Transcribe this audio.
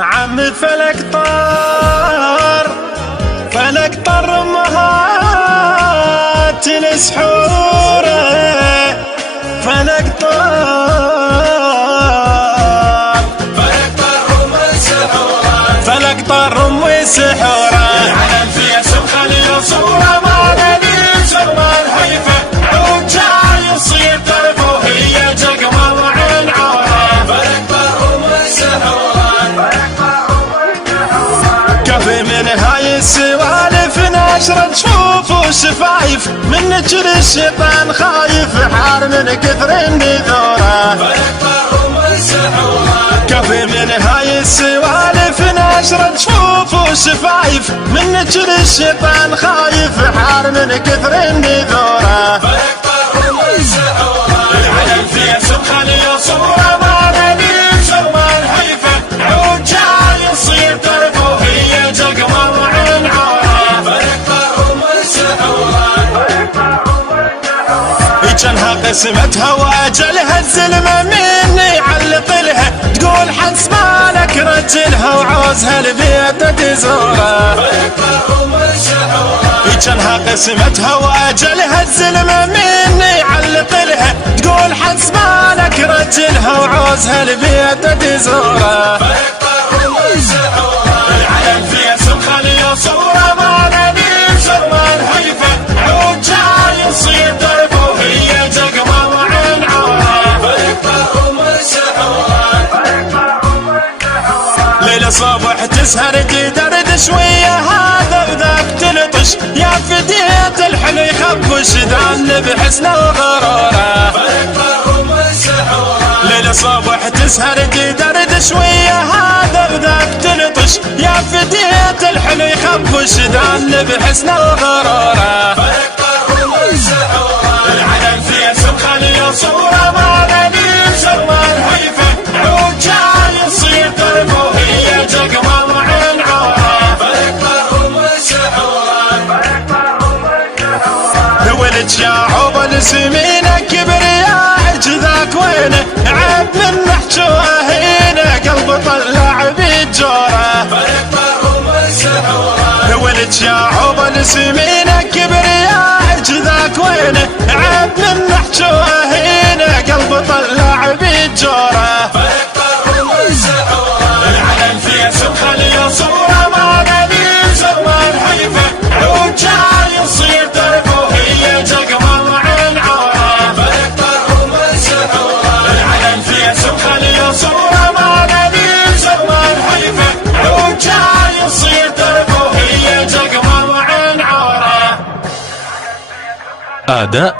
عم فلك طار امهات السحوره فلك طار ام السحوره العلم في سبخه ليصوره ما دليل سرما الهيفه عود جاي يصير دربه هي جقمه وعين عوره فلك طار ام السحوره كفي من هاي السوالف ناشره تشوفوا شفايف من نجل الشيطان خايف حار من كثر النذوره فلك طار ام السحوره كفي من هاي السوالف ناشره تشوفوا شفايف من نجل الشيطان خايف حار من كثر النذوره فلك طار ام السحوره العلم في سبخه ليصوره ما دليل سرما الهيفه عود جاي يصير دربه هي جقمه وعين عوره فلك طار ام السحوره جنها قسمتها واجلها الزلمه من يعلق لها تقول حس مالك رجلها وعوزها البيت تزوره فلك طار ام السحوره جنها قسمتها واجلها الزلمه من يعلق لها تقول حس مالك رجلها وعوزها البيت تزوره فلك طار ام السحوره العلم في سبخه ليصوره ما دليل سرما الهيفه عود جاي يصير دربه هي جقمه وعين عوره فلك طار ام السحوره ليلة صبح تسهر تدردش ويا هذا وذاك تلطش يا فدية الحلو يخبش دان بحسنه وغروره فلك طار ام السحوره ليلة صبح تسهر تدردش ويا هذا وذاك تلطش يا فدية الحلو يخبش دان بحسنه وغروره فلك طار ام السحوره العلم في سبخه ليصوره ما دليل سرما الهيفه عود جاي يصير دربه هي جقمه وعين عوره فلك طار ام السحوره ولد يا عوبل سمينه كبر يا عجذاك وينه عب من محجوه هينه قلب طلع بالجوره فلك طار ام السحوره ولد يا عوبل سمينه كبر يا عجذاك وينه عب من محجوه هينه قلب طلع بالجوره فلك طار ام السحوره العلم في سبخه ليصوره ما دليل سرما الهيفه عود جاي يصير دربه هي جقمه وعين عوره فلك طار ام السحوره العلم في سبخه ليصوره ما دليل سرما الهيفه عود جاي يصير دربه هي جقمه وعين عوره. أداء